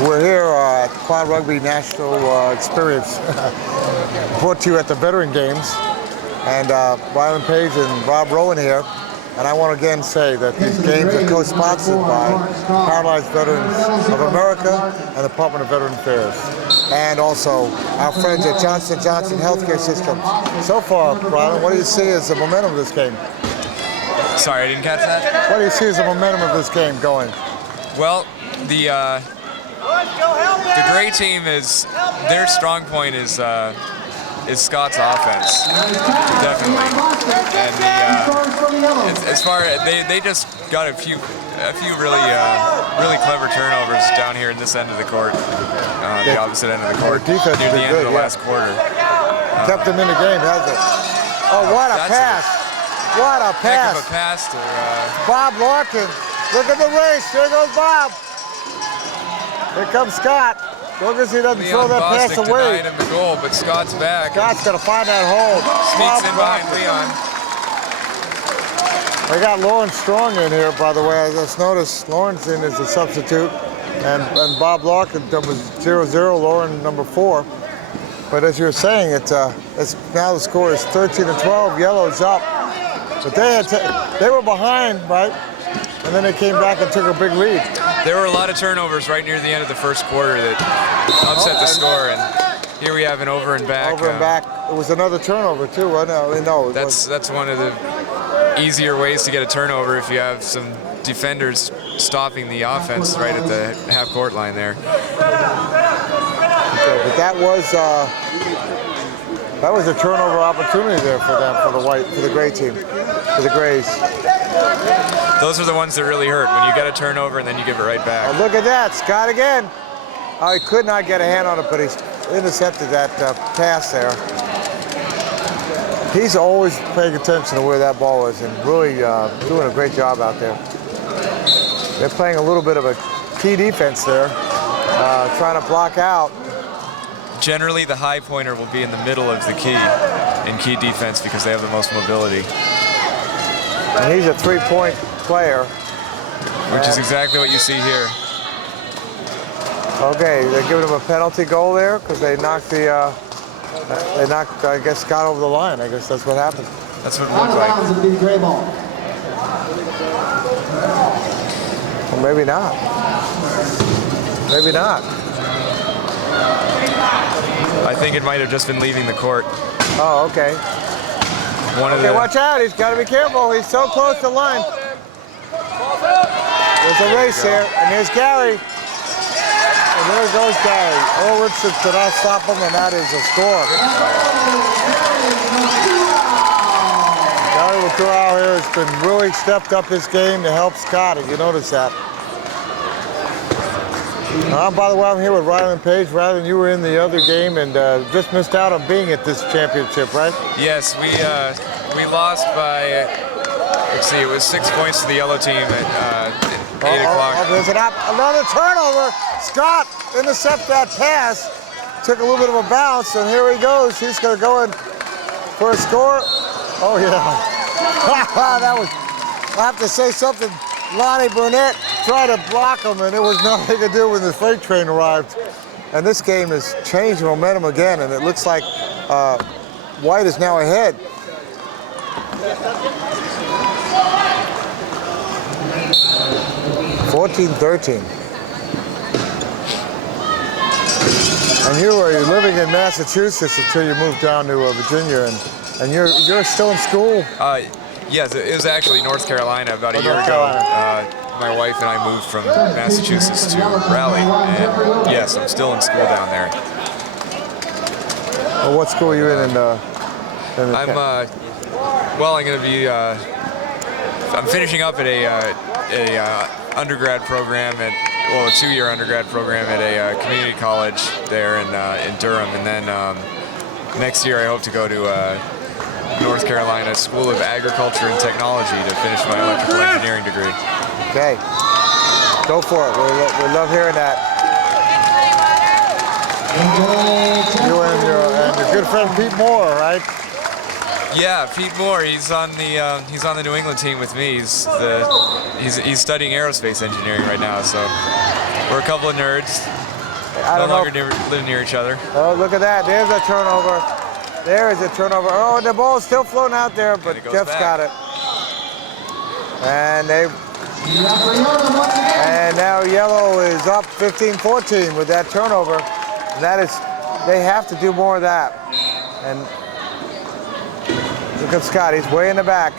We're here at Quad Rugby National Experience, brought to you at the Veteran Games. And Ryland Page and Rob Rowan here. And I want to again say that these games are co-sponsored by Paralyzed Veterans of America and the Department of Veteran Affairs. And also our friends at Johnson & Johnson Healthcare System. So far, Ryland, what do you see as the momentum of this game? Sorry, I didn't catch that. What do you see as the momentum of this game going? Well, the gray team is, their strong point is Scott's offense, definitely. And as far as they just got a few really clever turnovers down here in this end of the court, the opposite end of the court, near the end of the last quarter. Kept them in the game, hasn't it? Oh, what a pass! What a pass! Heck of a pass to Bob Larkin. Look at the race. There goes Bob. Here comes Scott. As long as he doesn't throw that pass away. Denied him the goal, but Scott's back. Scott's going to find that hole. Sneaks in behind Leon. They got Lauren Strong in here, by the way. I just noticed Lauren's in as a substitute. And Bob Larkin was 0-0, Lauren number 4. But as you were saying, it's now the score is 13-12. Yellow's up. But they were behind, right? And then they came back and took a big lead. There were a lot of turnovers right near the end of the first quarter that upset the score, and here we have an over and back. Over and back. It was another turnover too. No, that's one of the easier ways to get a turnover if you have some defenders stopping the offense right at the half-court line there. Okay, but that was a turnover opportunity there for them, for the gray team, for the Grays. Those are the ones that really hurt, when you get a turnover and then you give it right back. Oh, look at that, Scott again. Oh, he could not get a hand on it, but he intercepted that pass there. He's always paying attention to where that ball is and really doing a great job out there. They're playing a little bit of a key defense there, trying to block out. Generally, the high pointer will be in the middle of the key in key defense because they have the most mobility. And he's a three-point player. Which is exactly what you see here. Okay, they're giving him a penalty goal there because they knocked I guess, Scott over the line. I guess that's what happened. That's what it looked like. Well, maybe not. Maybe not. I think it might have just been leaving the court. Oh, okay. Okay, watch out. He's got to be careful. He's so close to the line. There's a race here, and there's Gary. And there goes Gary. Richardson could not stop him, and that is a score. Gary Withdrawal here has been really stepped up his game to help Scott, if you notice that. By the way, I'm here with Ryland Page. Ryland, you were in the other game and just missed out on being at this championship, right? Yes, we lost by, let's see, it was 6 points to the yellow team at 8 o'clock. There's another turnover. Scott intercepted that pass, took a little bit of a bounce, and here he goes. He's going to go in for a score. Oh, yeah. That was, I have to say something. Lonnie Burnett tried to block him, and it was nothing to do when the freight train arrived. And this game has changed momentum again, and it looks like White is now ahead. (14-13). And you were living in Massachusetts until you moved down to Virginia, and you're still in school. Yes, it was actually North Carolina about a year ago. My wife and I moved from Massachusetts to Raleigh, and yes, I'm still in school down there. Well, what school are you in I'm going to be, I'm finishing up at a undergrad program a 2-year undergrad program at a community college there in Durham, and then next year I hope to go to North Carolina School of Agriculture and Technology to finish my electrical engineering degree. Okay, go for it. We love hearing that. You and your good friend Pete Moore, right? Yeah, Pete Moore. He's on the New England team with me. He's studying aerospace engineering right now. So we're a couple of nerds. I don't know. No longer live near each other. Oh, look at that. There's a turnover. There is a turnover. Oh, the ball's still floating out there, but Jeff's got it. And now yellow is up 15-14 with that turnover. And that is, they have to do more of that. And look at Scott, he's way in the back.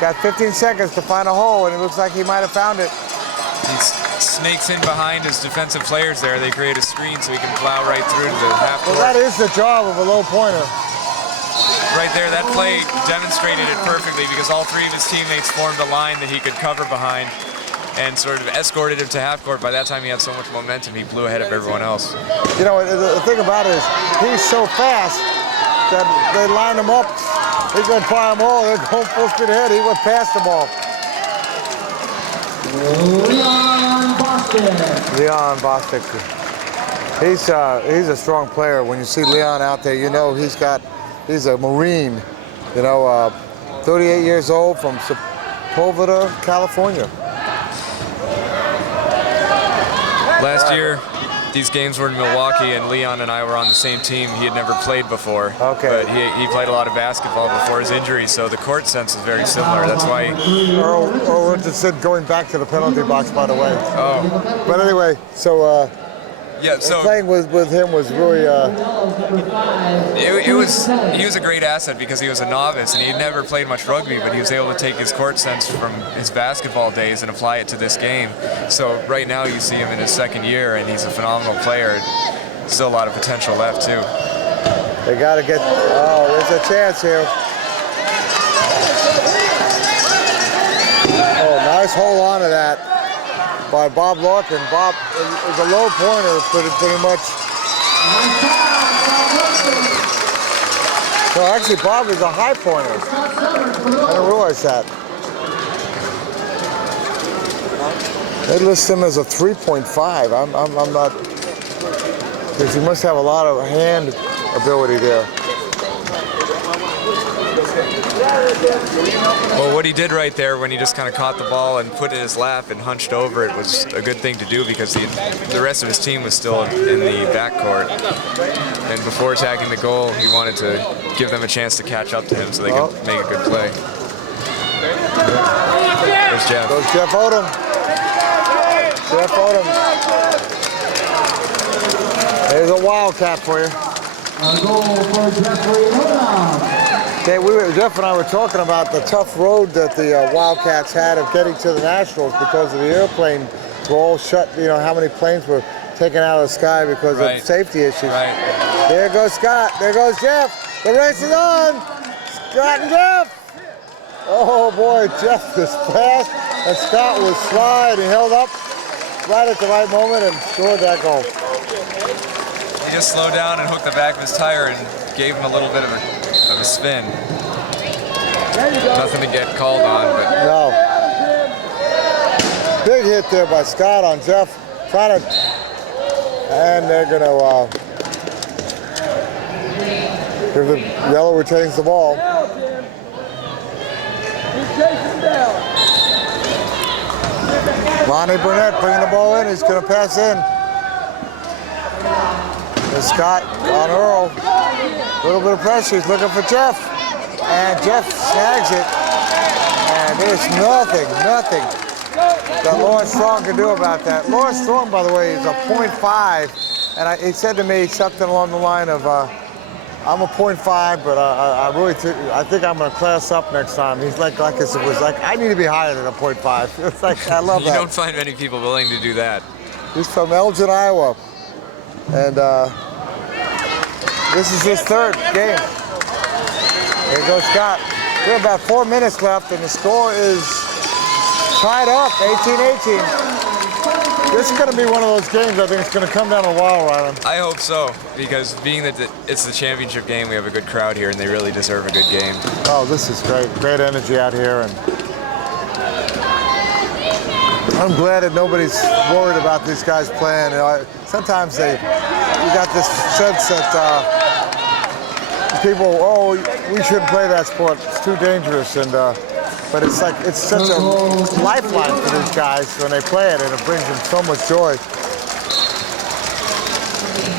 Got 15 seconds to find a hole, and it looks like he might have found it. He snakes in behind his defensive players there. They create a screen so he can plow right through to the half court. Well, that is the job of a low pointer. Right there, that play demonstrated it perfectly because all three of his teammates formed a line that he could cover behind and sort of escorted him to half court. By that time, he had so much momentum, he blew ahead of everyone else. You know, the thing about it is he's so fast that they line him up. He's going to fire them all. They're going full speed ahead. He went past the ball. Leon Bostic. He's a strong player. When you see Leon out there, you know he's a Marine. You know, 38 years old from Sepulveda, California. Last year, these games were in Milwaukee, and Leon and I were on the same team. He had never played before, but he played a lot of basketball before his injury, so the court sense is very similar. That's why Earl Richardson going back to the penalty box, by the way. Oh. But anyway, so yeah, so playing with him was really he was a great asset because he was a novice and he had never played much rugby, but he was able to take his court sense from his basketball days and apply it to this game. So right now you see him in his second year and he's a phenomenal player. Still a lot of potential left too. They got to get. Oh, there's a chance here. Oh, nice hold on to that by Bob Larkin. Bob is a low pointer, pretty much. So actually, Bob is a high pointer. I didn't realize that. They list him as a 3.5. I'm not, because he must have a lot of hand ability there. Well, what he did right there when he just kind of caught the ball and put it in his lap and hunched over it was a good thing to do because the rest of his team was still in the backcourt. And before attacking the goal, he wanted to give them a chance to catch up to him so they could make a good play. There's Jeff. Goes Jeff Odom. Jeff Odom. There's a wildcat for you. A goal for Jeffrey Odom. Okay, Jeff and I were talking about the tough road that the Wildcats had of getting to the Nationals because of the airplane were all shut. You know, how many planes were taken out of the sky because of safety issues. Right. There goes Scott. There goes Jeff. The race is on. Scott and Jeff. Oh, boy, Jeff was fast, and Scott was sly, and he held up right at the right moment and scored that goal. He just slowed down and hooked the back of his tire and gave him a little bit of a spin. Nothing to get called on, but no. Big hit there by Scott on Jeff. Trying to, and they're gonna give the yellow retains the ball. Lonnie Burnett bringing the ball in. He's gonna pass in. And Scott on Earl. A little bit of pressure. He's looking for Jeff. And Jeff snags it. And there's nothing that Lawrence Strong can do about that. Lawrence Strong, by the way, is a .5. And he said to me something along the line of, I'm a .5, but I think I'm going to class up next time. He's like it was like, I need to be higher than a .5. It's like, I love that. You don't find many people willing to do that. He's from Elgin, Iowa. And this is his third game. There goes Scott. We have about 4 minutes left, and the score is tied up, 18-18. This is going to be one of those games I think it's going to come down a while, Ryan. I hope so, because being that it's the championship game, we have a good crowd here, and they really deserve a good game. Oh, this is great. Great energy out here, and I'm glad that nobody's worried about these guys playing. You know, sometimes you got this sense that people, we shouldn't play that sport. It's too dangerous, and but it's like it's such a lifeline for these guys when they play it, and it brings them so much joy.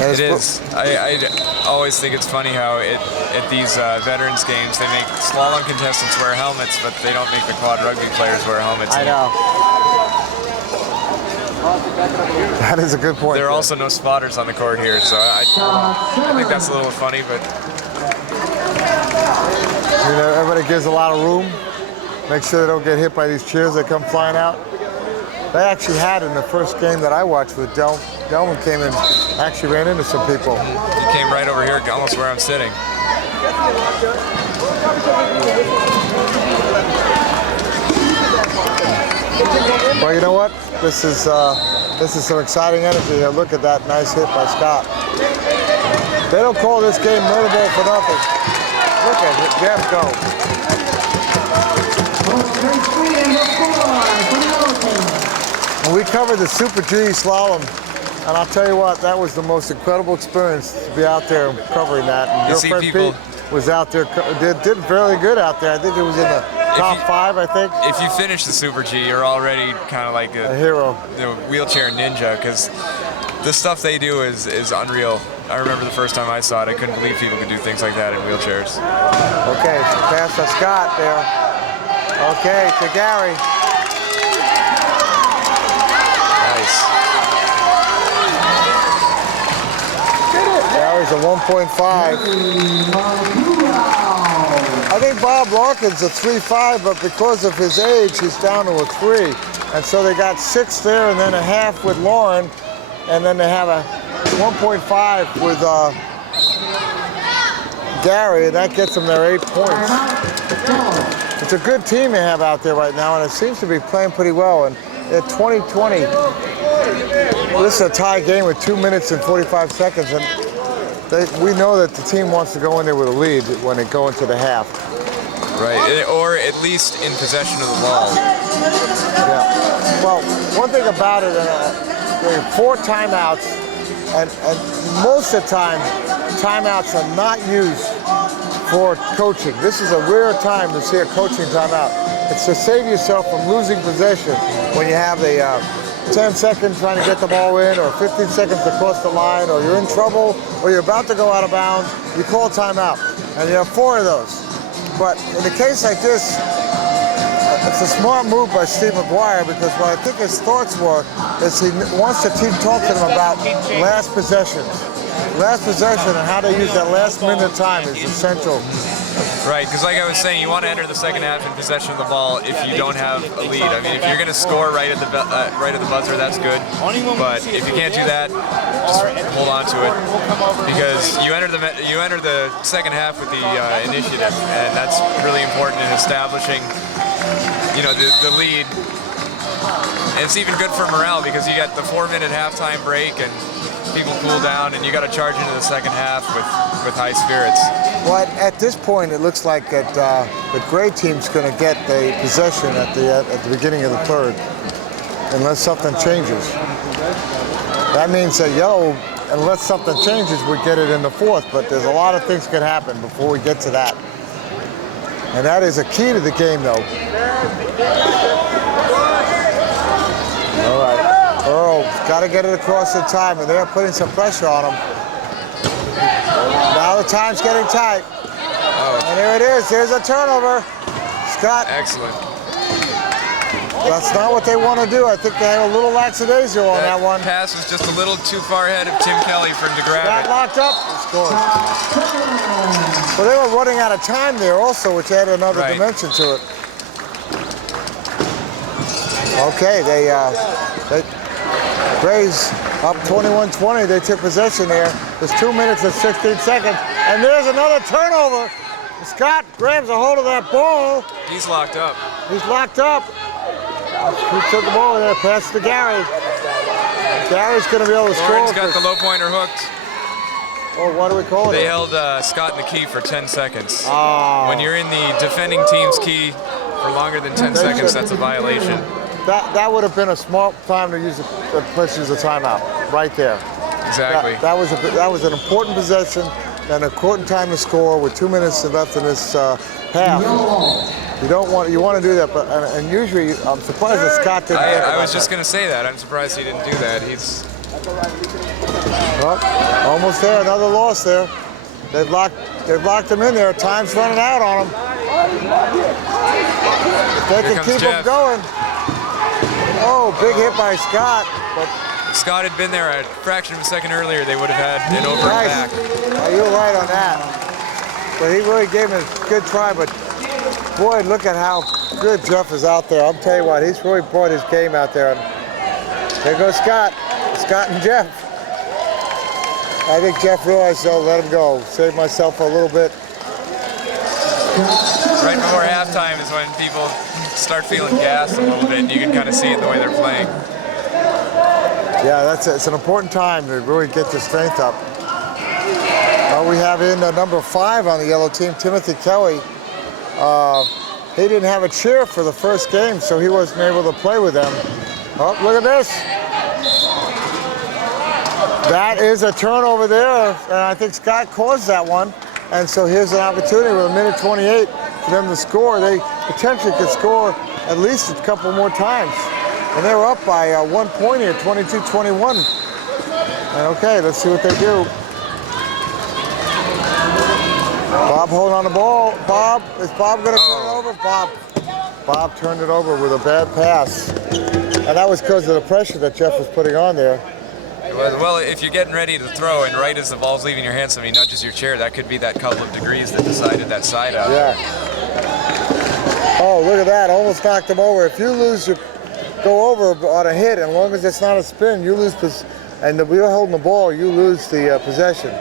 And It is. I always think it's funny how at these veterans games they make slalom contestants wear helmets, but they don't make the quad rugby players wear helmets. I know. That is a good point. There are also no spotters on the court here, so I think that's a little funny, but You know, everybody gives a lot of room. Make sure they don't get hit by these chairs that come flying out. They actually had in the first game that I watched with Delman came in, actually ran into some people. he came right over here, almost where I'm sitting. Well, you know what? This is some exciting energy. Look at that nice hit by Scott. They don't call this game murder ball for nothing. Look at Jeff go. And we covered the Super G slalom, and I'll tell you what, that was the most incredible experience to be out there covering that. And your friend Pete was out there, did fairly good out there. I think it was in the top 5, I think. If you finish the Super G, you're already kind of like a hero, the wheelchair ninja, because the stuff they do is unreal. I remember the first time I saw it, I couldn't believe people could do things like that in wheelchairs. Okay, pass to Scott there. Okay, to Gary. Nice. Gary's a 1.5. I think Bob Larkin's a 3.5, but because of his age, he's down to a 3. And so they got 6 there and then a half with Lauren, and then they have a 1.5 with Gary, and that gets them their 8 points. It's a good team they have out there right now, and it seems to be playing pretty well. And at 2020, this is a tie game with 2 minutes and 45 seconds, and we know that the team wants to go in there with a lead when they go into the half. Right, or at least in possession of the ball. Yeah. Well, one thing about it, there are 4 timeouts, and most of the time, timeouts are not used for coaching. This is a rare time to see a coaching timeout. It's to save yourself from losing possession when you have a 10 seconds trying to get the ball in, or 15 seconds to cross the line, or you're in trouble, or you're about to go out of bounds. You call a timeout, and you have 4 of those. But in a case like this, it's a smart move by Steve McGuire, because what I think his thoughts were is he wants the team to talk to them about last possessions. Last possession and how they use that last minute of time is essential. Right, because like I was saying, you want to enter the second half in possession of the ball if you don't have a lead. I mean, if you're going to score right at the buzzer, that's good. But if you can't do that, just hold on to it, because you enter the second half with the initiative, and that's really important in establishing, the lead. And it's even good for morale, because you got the 4-minute halftime break and people cool down, and you got to charge into the second half with high spirits. Well, at this point, it looks like that the gray team's going to get the possession at the beginning of the third, unless something changes. That means that yellow, unless something changes, we get it in the fourth. But there's a lot of things can happen before we get to that, and that is a key to the game, though. All right, Earl got to get it across the time, and they're putting some pressure on him. Now the time's getting tight. And there it is. There's a turnover. Scott. Excellent. That's not what they want to do. I think they have a little lackadaisical on that one. Pass was just a little too far ahead of Tim Kelly for him to grab Got it. locked up. Scored. Well, they were running out of time there also, which added another dimension to it. Okay, Grays up 21-20. They took possession there. There's 2 minutes and 16 seconds. And there's another turnover. Scott grabs a hold of that ball. He's locked up. He's locked up. He took the ball there, passed to Gary. Gary's going to be able to score. Lauren's got the low pointer hooked. Oh, what do we call it? They held Scott in the key for 10 seconds. Oh. When you're in the defending team's key for longer than 10 seconds, that's a violation. That would have been a smart time to use a timeout right there. Exactly. That was an important possession and an important time to score with 2 minutes left in this half. You want to do that, but and usually I'm surprised that Scott didn't. I was just going to say that. I'm surprised he didn't do that. Well, almost there, another loss there. They've locked him in there. Time's running out on them. If they can keep him going. Oh, big hit by Scott. But if Scott had been there a fraction of a second earlier, they would have had an over and back. You're right on that. But he really gave him a good try, but boy, look at how good Jeff is out there. I'll tell you what, he's really brought his game out there. There goes Scott and Jeff. I think Jeff realized, though, let him go. Save myself a little bit. Right before halftime is when people start feeling gassed a little bit. You can kind of see it in the way they're playing. Yeah, it's an important time to really get your strength up. We have in number 5 on the yellow team, Timothy Kelly. He didn't have a cheer for the first game, so he wasn't able to play with them. Oh, look at this. That is a turnover there, and I think Scott caused that one. And so here's an opportunity with a minute 28 for them to score. They potentially could score at least a couple more times. And they were up by 1 point here, 22-21. And okay, let's see what they do. Bob holding on the ball. Is Bob going to turn it over? Bob turned it over with a bad pass. And that was because of the pressure that Jeff was putting on there. Well, if you're getting ready to throw and right as the ball's leaving your hand, somebody nudges your chair, that could be that couple of degrees that decided that side out. Yeah. Oh, look at that. Almost knocked him over. If you go over on a hit, as long as it's not a spin, you lose, and you're holding the ball, you lose the possession.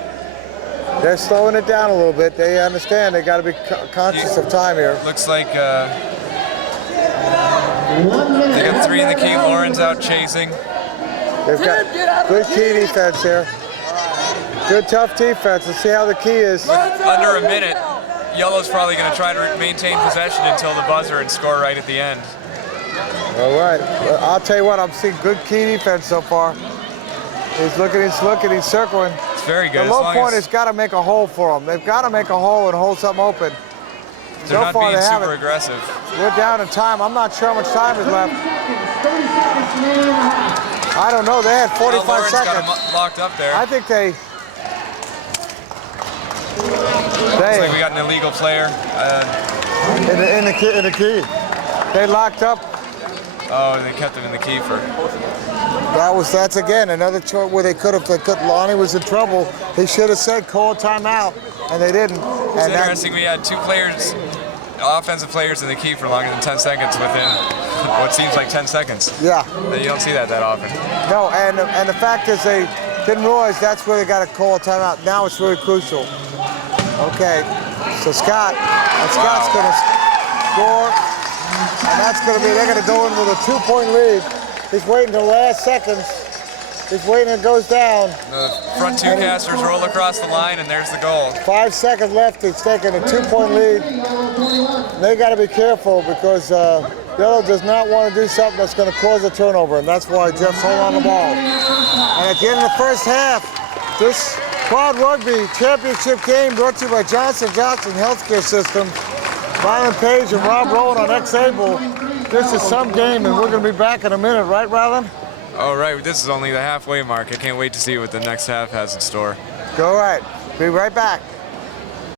They're slowing it down a little bit. They understand they got to be conscious of time here. Looks like they got 3 in the key. Lauren's out chasing. They've got good key defense here. Good tough defense. Let's see how the key is. Under a minute, Yellow's probably going to try to maintain possession until the buzzer and score right at the end. All right. I'll tell you what, I'm seeing good key defense so far. He's looking, he's circling. It's very good. The low point has got to make a hole for them. They've got to make a hole and hold something open. They're not being super aggressive. We're down in time. I'm not sure how much time is left. I don't know. They had 45 seconds. Got them locked up there. I think they. Looks like we got an illegal player. In the key. They locked up. Oh, they kept him in the key for. That's again another choice where they could have. Lonnie was in trouble. He should have said call timeout, and they didn't. It's interesting. We had 2 players, offensive players, in the key for longer than 10 seconds within what seems like 10 seconds. Yeah. You don't see that often. No, and the fact is they didn't realize that's where they got to call a timeout. Now it's really crucial. Okay, so Scott's going to score, and they're going to go in with a 2-point lead. He's waiting the last seconds. He's waiting, it goes down. The front 2 casters roll across the line, and there's the goal. 5 seconds left. He's taking a 2-point lead. They got to be careful because Yellow does not want to do something that's going to cause a turnover, and that's why Jeff's holding on the ball. And at the end of the first half, this Quad Rugby Championship game brought to you by Johnson & Johnson Healthcare System. Rylan Page and Rob Rowan on X-Able. This is some game, and we're going to be back in a minute, right, Rylan? All right, this is only the halfway mark. I can't wait to see what the next half has in store. Go right. Be right back.